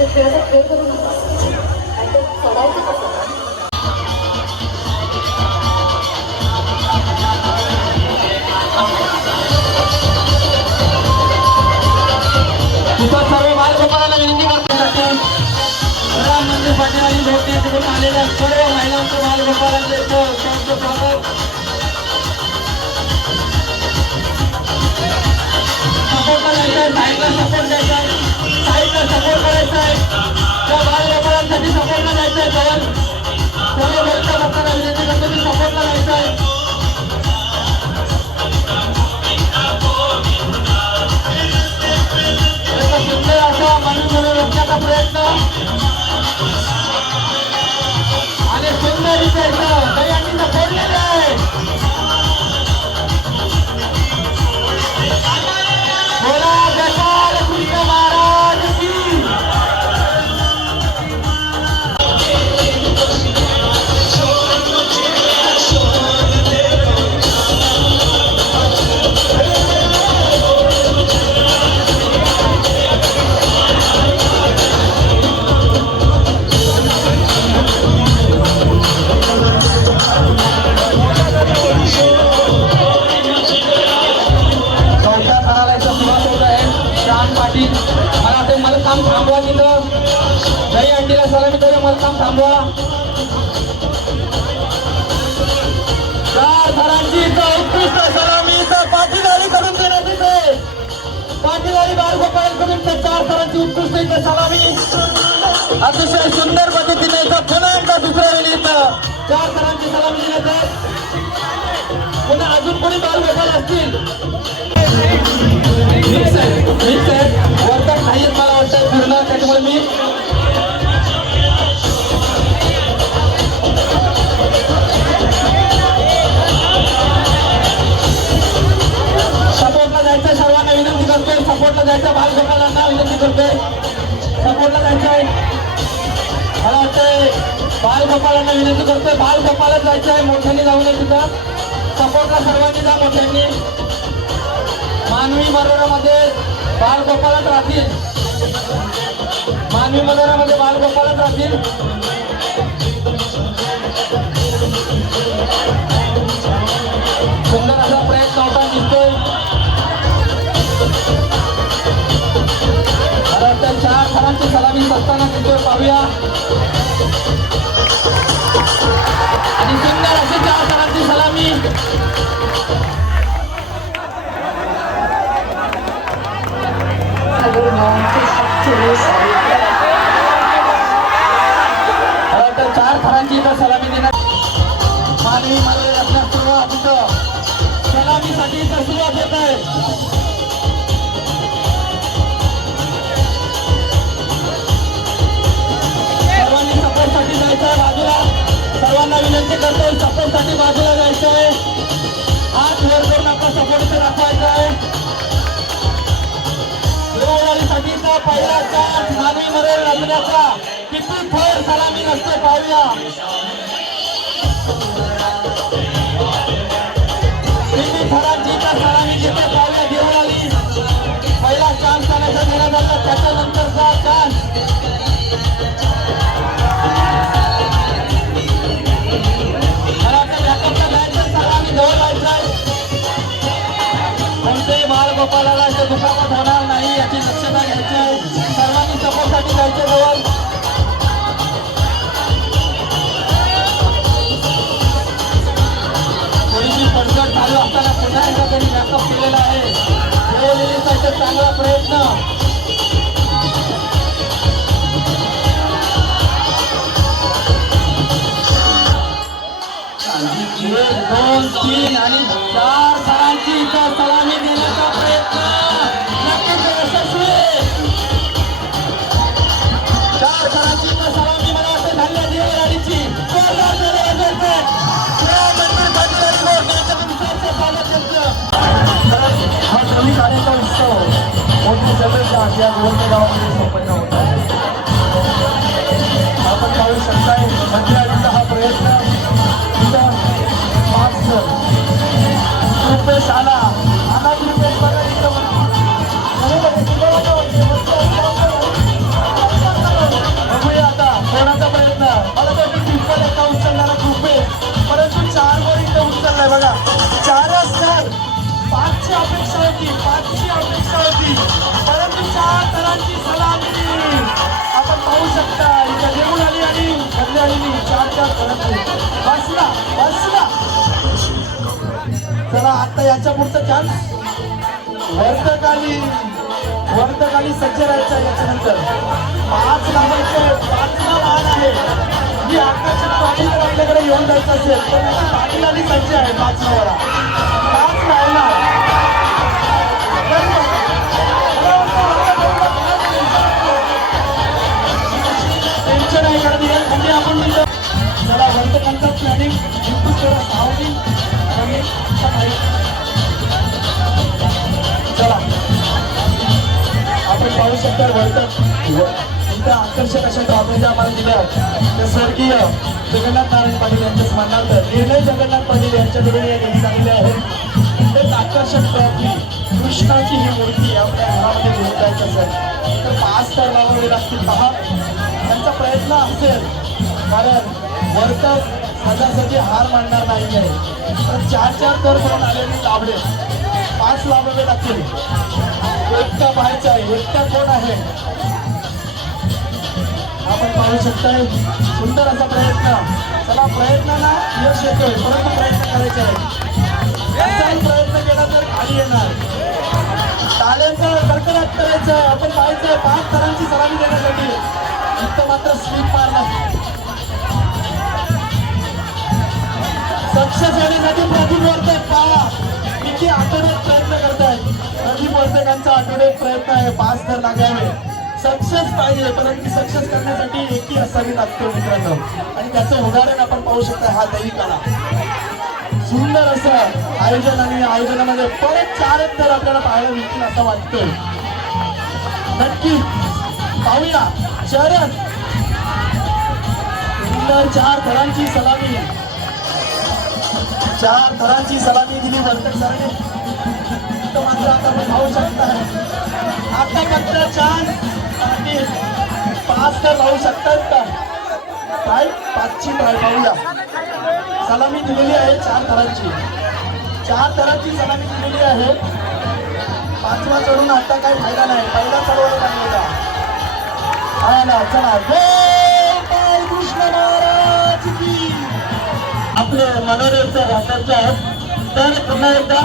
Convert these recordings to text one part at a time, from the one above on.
म्हणजे खेळाचा खेळ करू नका आणि ते चढायचं कसं? आलेल्या सर्व महिलांचं बालगोपाळांचं त्यांचं स्वागत. सपोर्ट द्यायचा. सपोर्ट आहे त्या बालगोपाळांसाठी सपोर्टला जायचं आहे जवळ सर्व वरिष्ठ लोकांना विनंती करतो की सपोर्टला जायचं आहे सुंदर असा मनोरंजन प्रयत्न आणि सुंदर इथे चार थरांची उत्कृष्ट इथं सलामी. अतिशय सुंदर पद्धतीने इथं पुन्हा एकदा दुसऱ्या वेळी इथं चार थरांची सलामी देण्यात पुन्हा अजून कोणी बाल बाळगोपाळ असतील? मिक्स आहे मिक्स आहे. वरचा नाही मला वाटतं पूर्ण त्याच्यामुळे मी. करतोय सपोर्टला जायचं लोकांना विनंती करतोय. सपोर्टला जायचंय. मला वाटतंय बालगोपालांना विनंती करतोय. बालगोपालच जायचं आहे मोठ्यांनी जाऊ नये तिथं. सपोर्टला सर्वांनी जा मोठ्यांनी. मानवी मनोरामध्ये बालगोपालच राहतील. मानवी मनोरामध्ये बालगोपालच राहतील. सुंदर असा मला वाटतं चार थरांची सलामी असताना दिसतोय पाहूया आणि सुंदर अशी चार थरांची सलामी हॅलो मला सर्वांना विनंती करतोय सपोर्टसाठी बाजूला जायचं आहे हात वर करून आपला सपोर्ट इथं दाखवायचा आहे साठीचा पहिला चान्स मानवी मध्ये रचण्याचा किती थर सलामी नसते पाहूया. किती थरांची तर सलामी जिथे पाहूया दिवाळी पहिला चान्स करायचा दिला आला त्याच्यानंतरचा चान्स चांगला प्रयत्न. दोन तीन आणि चार सरांची इथं मोठी जमेच्या या गोवंते गावामध्ये संपन्न होत आहे. आपण पाहू शकताय मंदिराचा हा प्रयत्न तिथं पाच जण रुपेश आला. बसला बसला चला आता याच्या पुढचा चान्स वर्तकाली वर्तकाली सज्ज राहायचं याच्यानंतर. पाच लावायचं पाचला मान आहे. मी आकर्षक पाटील जर आपल्याकडे येऊन जायचं असेल तर आता पाटील आणि सज्ज आहे पाच लावाला पाच लावला टेन्शन आहे कारण आपण दिलं चला वर्तकांचा प्लॅनिंग थोडा सावधी आणि चला आपण पाहू शकता वर्तक इथं आकर्षक अशा ट्रॉफीज आम्हाला दिल्या त्या स्वर्गीय जगन्नाथ नारायण पाटील यांच्या स्मरणार्थ निर्णय जगन्नाथ पाटील यांच्याकडून या घेऊन झालेले आहेत एक आकर्षक ट्रॉफी कृष्णाची ही मूर्ती आपल्या घरामध्ये घेऊन जायचं असेल तर पाच तर लावावे लागतील पहा त्यांचा प्रयत्न असेल. कारण वर्तक सजासजी हार मानणार नाही आहे. तर चार चार तर करून आलेले लाभले पाच लाभले लागतील. एकटा पाहायचा आहे. एकटा कोण आहे? आपण पाहू शकताय सुंदर असा प्रयत्न. चला प्रयत्नाला यश येतोय. परंतु प्रयत्न करायचे आहे प्रयत्न केला तर खाली येणार. टाळ्यांचं कडकडाट करायचं. आपण पाहायचं पाच तरांची सलामी देण्यासाठी. इथं मात्र स्लिप मारला. सक्सेस होण्यासाठी प्रदीप वर्तक पहा किती आठवड्यात प्रयत्न करतायत प्रदीप वर्तकांचा आठवड्यात प्रयत्न आहे. पास तर लागावे. सक्सेस पाहिजे परंतु सक्सेस करण्यासाठी एकी असावी लागतो हो मित्रांनो. आणि त्याचं उदाहरण आपण पाहू शकता हा दैविकाला सुंदर असं आयोजन आणि आयोजनामध्ये परत चारच तर आपल्याला पाहायला मिळतील असं वाटतंय. नक्की पाहूया. शरद सुंदर चार थरांची सलामी. चार थरांची सलामी दिली वर्तक सरांनी. तो मात्र आता आपण पाहू शकता. आता फक्त चार आणि पाच तर राहू शकतात का? काय? पाचची ट्राय पाहूया. सलामी दिलेली आहे चार थरांची. चार थरांची सलामी दिलेली आहे. पाचवा चढून आता काही फायदा नाही. पहिला चढवला पाहिजे का काय ना चला. आपले मनोरंजन राहतात आहेत तर पुन्हा एकदा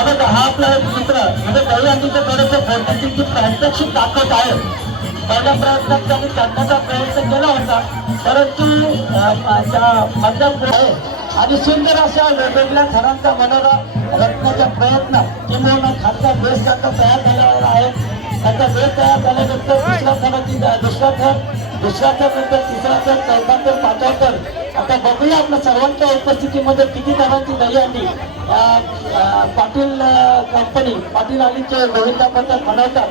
आता हा आपला एक मित्र म्हणजे काही आणखीच्या थोडंसं फोडण्याची प्रात्यक्षिक ताकद आहे पहिल्या प्रयत्नात त्यांनी करण्याचा प्रयत्न केला होता परंतु मध्यम आहे. आणि सुंदर अशा वेगवेगळ्या थरांचा मनोरा रचण्याचा प्रयत्न किंवा खालचा बेस त्यांचा तयार झालेला आहे. त्याचा बेस तयार झाल्यानंतर दुसऱ्या थराची दुसरा थर दुसरा थर नंतर तिसरा थर चौथा थर पाचवा थर आता बघूया आपल्या सर्वांच्या उपस्थितीमध्ये किती जणांची दही आणली पाटील कंपनी पाटील आलीचे गोविंदा पथक बनवतात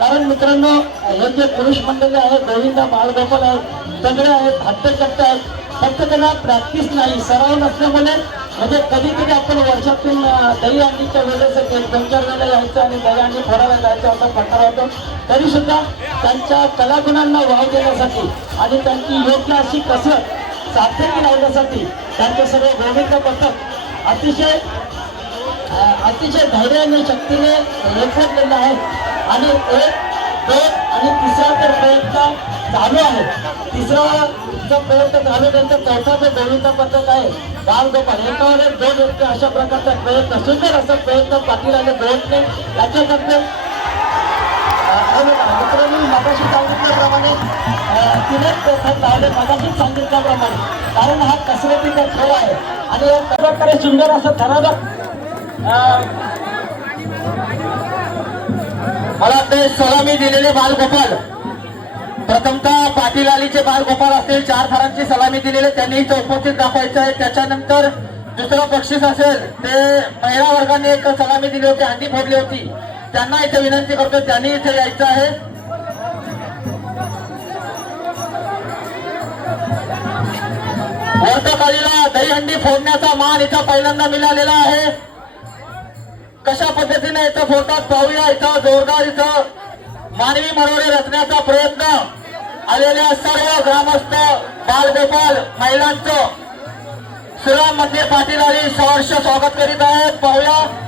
कारण मित्रांनो हे जे पुरुष मंडळी आहेत गोविंदा बाळगोपाल आहेत सगळे आहेत हट्टकट्ट आहेत फक्त त्यांना प्रॅक्टिस नाही सराव नसल्यामुळे म्हणजे कधी कधी आपण वर्षातून दही अंडीच्या वेळेस एक दोन चार वेळेला यायचं आणि दही अंडी फोडायला जायचं असा प्रकार होतो. तरी सुद्धा त्यांच्या कलागुणांना वाव देण्यासाठी आणि त्यांची योग्य अशी कसरत सातत्य लावण्यासाठी त्यांचे सगळे गोविंद पथक अतिशय अतिशय धैर्याने शक्तीने रेखाटलेलं आहे आणि एक दोन आणि तिसरा तर प्रयत्न चालू आहे. तिसरा जो प्रयत्न झाल्यानंतर चौथा जो गोविंद पथक आहे बालगोपाल एकावर एक दोन व्यक्ती अशा प्रकारचा प्रयत्न सुंदर असा प्रयत्न पाटील आणि दोनने याच्यानंतर मित्रांनी मगाशी सांगितल्याप्रमाणे अं, तिनेच प्रथम लावले मगाशीच सांगितल्याप्रमाणे कारण हा कसरतीचा खेळ आहे आणि या प्रकारे सुंदर असं ठरावक मला ते सलामी दिलेले बालगोपाल. प्रथमतः पाटील अलीचे बालगोपाल असतील चार थरांची सलामी दिलेले त्यांनी इथं दाखवायचं आहे. त्याच्यानंतर दुसरं बक्षीस असेल ते महिला वर्गाने एक सलामी दिली होती हंडी फोडली होती. त्यांना इथे विनंती करतो त्यांनी इथे यायचं आहे. वर्तकालीला दहीहंडी फोडण्याचा मान इथं पहिल्यांदा मिळालेला आहे. कशा पद्धतीने इथं फोडतात पाहूया इथं जोरदार इथं मानवी मनोरे रचण्याचा प्रयत्न आलेल्या सर्व ग्रामस्थ बालगोपाल महिलांचं. सुराममध्ये पाटील आणि सहर्ष स्वागत करीत आहेत. पाहूया.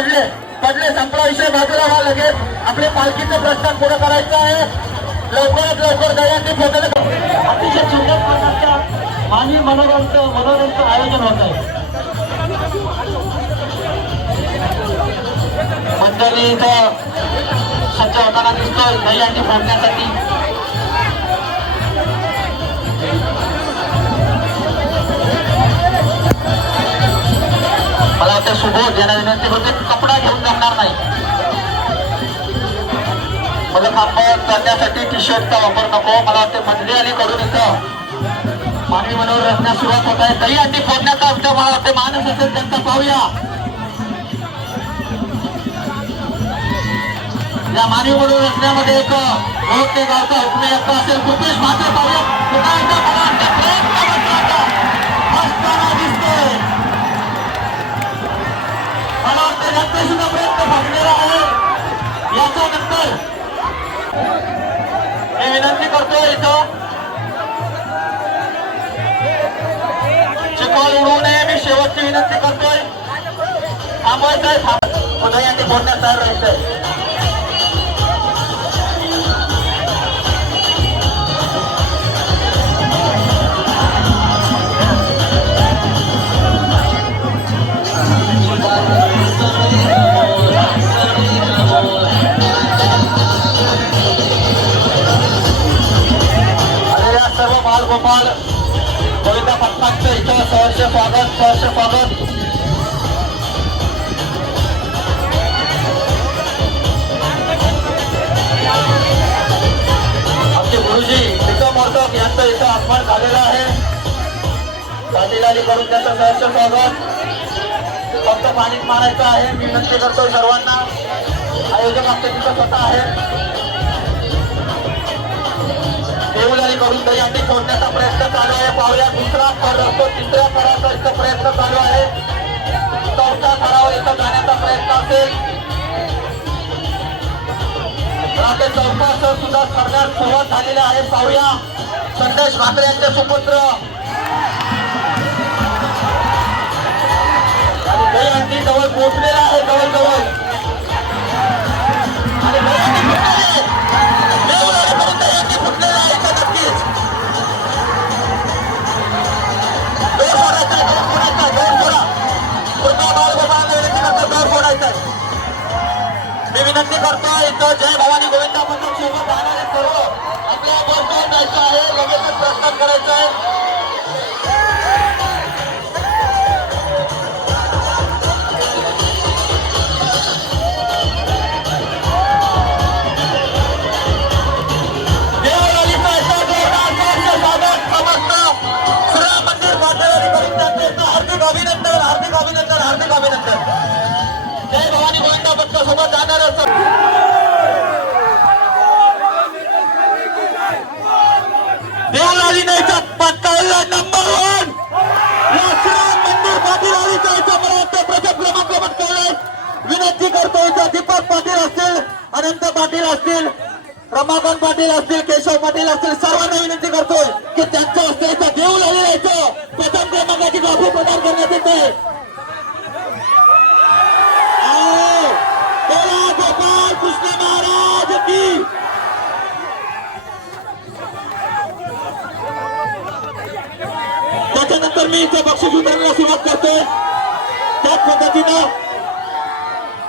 पडले. पडले संपला विषय. बाजूला व्हा लगेच. आपले पालखीचं प्रस्थान पुढे करायचं आहे. लवकरात लवकर दयांनी पोहोचले अतिशय सुंदर प्रकारच्या आणि मनोरंजन मनोरंजन आयोजन होत आहे. मंडळी इथं सज्ज होताना दिसतोय. दहीहंडी फोडण्यासाठी सुबोध यांना विनंती करते कपडा घेऊन जाणार नाही. मला खांबावर करण्यासाठी टी शर्टचा वापर नको. मला वाटते मंडळी आली करून इथं मानवी मनोरंजनास सुरुवात होत आहे. दही अंडी फोडण्याचा विचार मला वाटते मानस असेल त्यांचा पाहूया. या मानवी मनोरंजनामध्ये एक रोड ते गावचा हुकमे असेल. कृपेश मात्र पाहूया. मला सुद्धा प्रयत्न भागलेला आहे याच्यानंतर मी विनंती करतो इथं. चिखल उडवू नये मी शेवटची विनंती करतोय. थांबवायचं आहे थांब उदयाने बोलण्यात तयार राहायचंय. गोपाल गोविंदा पथकांचं इथं सहर्ष स्वागत सहर्ष स्वागत. आमचे गुरुजी विक्रम मोर्तक यांचं इथं आगमन झालेलं आहे. पाटीलाली करून त्याचं सहर्ष स्वागत. फक्त पाणी मारायचं आहे मी विनंती करतो सर्वांना. आयोजक आमचे तिथं स्वतः आहे दयांती सोडण्याचा प्रयत्न चालू आहे. पाहूया दुसरा थर असतो. तिसऱ्या थराचा इथं प्रयत्न चालू आहे. चौथ्या थरावर इथं जाण्याचा प्रयत्न असेल. राकेश चौकासह सुद्धा करण्यास सुरुवात झालेली आहे. पाहूया. संदेश भाकरे यांचे सुपुत्र. आणि जवळ पोहोचलेला आहे. जवळ विनंती करतो इथं जय भवानी गोविंदा मंदिर सोबत राहणारे सर्व आपल्या बसवर जायचं आहे. लगेचच प्रस्थान करायचं आहे. अभिनंदन हार्दिक अभिनंदन हार्दिक अभिनंदन. सोबत जाणार असं. देवलाली नाहीचा पत्ता नंबर वन या मंदिर पाटील आलीचा इथं मला प्रचार क्रमांक पटकावलाय विनंती करतो दीपक पाटील असतील अनंत पाटील असतील रमाकांत पाटील असतील केशव पाटील असतील सर्वांना विनंती करतोय की त्यांच्या हस्ते इथं देऊलाली यायचं प्रथम क्रमांकाची ट्रॉफी प्रदान करण्यात येते. मी इथे बक्षीस वितरणाला सुरुवात करतोय. त्याच पद्धतीनं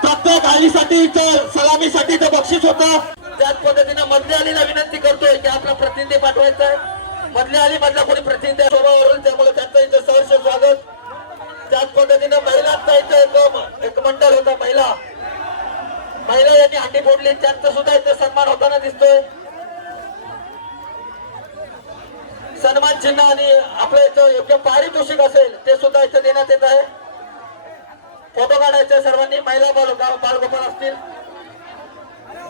प्रत्येक आईसाठी इथं सलामीसाठी इथं बक्षीस होतं. त्याच पद्धतीनं मधल्या आलीला विनंती करतोय की आपला प्रतिनिधी पाठवायचा आहे. मधल्या आली मधला कोणी प्रतिनिधी स्वभावावरून त्यामुळे त्यांचं इथं सहर्ष स्वागत. त्याच पद्धतीनं महिलांचा इथं एक मंडळ होता महिला. महिला यांनी हंडी फोडली. त्यांचा सुद्धा इथं सन्मान होताना दिसतोय. सन्मान चिन्ह आणि आपलं इथं योग्य पारितोषिक असेल ते सुद्धा इथं देण्यात येत आहे. फोटो काढायचे सर्वांनी महिला बाल बालगोपाल असतील.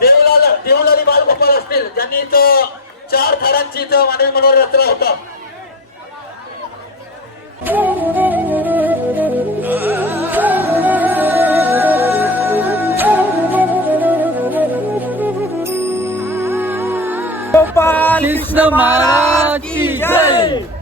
देवलाल देवलाली बालगोपाल असतील. ज्यांनी इथं चार थरांची इथं मानवी मनोहर रचना होता. कृष्ण महाराज की जय.